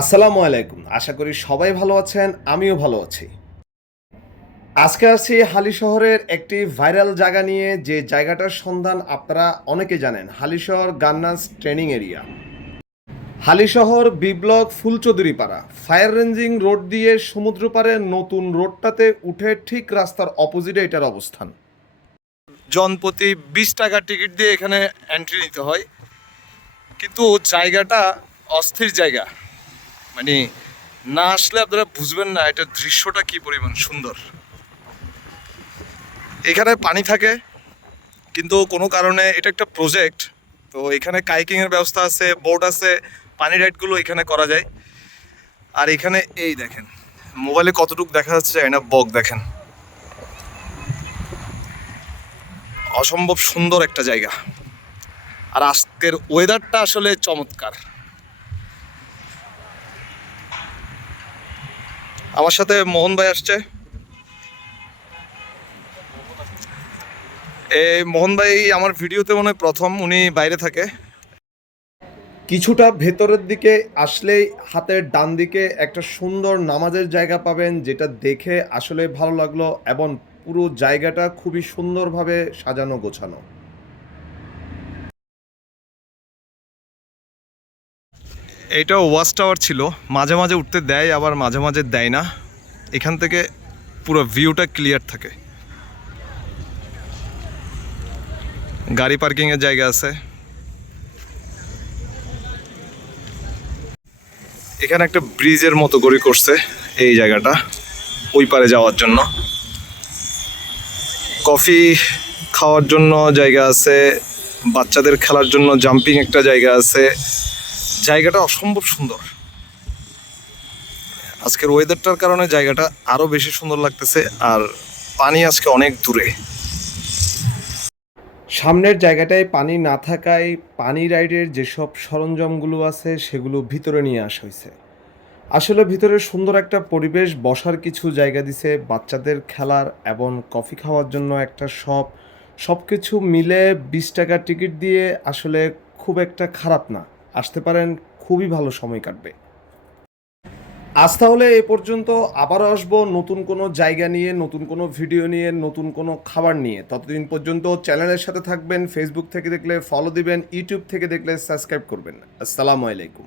আসসালামু আলাইকুম। আশা করি সবাই ভালো আছেন, আমিও ভালো আছি। আজকে আছি হালি শহরের একটি ভাইরাল জায়গা নিয়ে, যে জায়গাটার সন্ধান আপনারা অনেকে জানেন Halisahar gunners training area. Halisahar B block Phulchowdhuripara, fire ranging road দিয়ে সমুদ্র পাড়ে নতুন রোডটাতে উঠে ঠিক রাস্তার অপোজিটে এটার অবস্থান। জনপ্রতি বিশ টাকা টিকিট দিয়ে এখানে এন্ট্রি নিতে হয়। কিন্তু জায়গাটা অস্থির জায়গা। মানে না আসলে আপনারা বুঝবেন না, এটা দৃশ্যটা কি পরিমাণ সুন্দর। এখানে পানি থাকে, কিন্তু কোনো কারণে এটা একটা প্রজেক্ট তো এখানে কাইকিংয়ের ব্যবস্থা আছে বোট আছে, পানি রাইডগুলো এখানে করা যায়। আর এখানে এই দেখেন মোবাইলে কতটুকু দেখা যাচ্ছে না, বক দেখেন। অসম্ভব সুন্দর একটা জায়গা। আর আজকের ওয়েদারটা আসলে চমৎকার। আমার সাথে মোহন ভাই আসছে। এই মোহন ভাই আমার ভিডিওতে মনে হয় প্রথম, উনি বাইরে থাকে। কিছুটা ভেতরের দিকে আসলেই হাতের ডান দিকে একটা সুন্দর নামাজের জায়গা পাবেন, যেটা দেখে আসলে ভালো লাগল এবং পুরো জায়গাটা খুবই সুন্দরভাবে সাজানো গোছানো। এইটা ওয়াচ টাওয়ার ছিল। মাঝে মাঝে উঠতে দেয়, আবার মাঝে মাঝে দেয় না। এখান থেকে পুরো ভিউটা ক্লিয়ার থাকে। গাড়ি পার্কিংয়ের জায়গা আছে। এখানে একটা ব্রিজের মতো করে করছে এই জায়গাটা, ওই পারে যাওয়ার জন্য। কফি খাওয়ার জন্য জায়গা আছে, বাচ্চাদের খেলার জন্য জাম্পিং একটা জায়গা আছে। জায়গাটা অসম্ভব সুন্দর। আজকের ওয়েদারটার কারণে জায়গাটা আরও বেশি সুন্দর লাগতেছে, আর পানি আজকে অনেক দূরে। সামনের জায়গাটায় পানি না থাকায় পানি রাইডের যেসব সরঞ্জামগুলো আছে, সেগুলো ভিতরে নিয়ে আসা হয়েছে। আসলে ভিতরে সুন্দর একটা পরিবেশ বসার কিছু জায়গা দিছে বাচ্চাদের খেলার এবং কফি খাওয়ার জন্য একটা শপ সব কিছু মিলে বিশ টাকা টিকিট দিয়ে আসলে খুব একটা খারাপ না। আসতে পারেন, খুবই ভালো সময় কাটবে। আজ তাহলে এ পর্যন্ত আবারও আসব নতুন কোনো জায়গা নিয়ে, নতুন কোনো ভিডিও নিয়ে, নতুন কোনো খাবার নিয়ে। ততদিন পর্যন্ত চ্যানেলের সাথে থাকবেন ফেসবুক থেকে দেখলে ফলো দিবেন ইউটিউব থেকে দেখলে সাবস্ক্রাইব করবেন। আসসালামু আলাইকুম।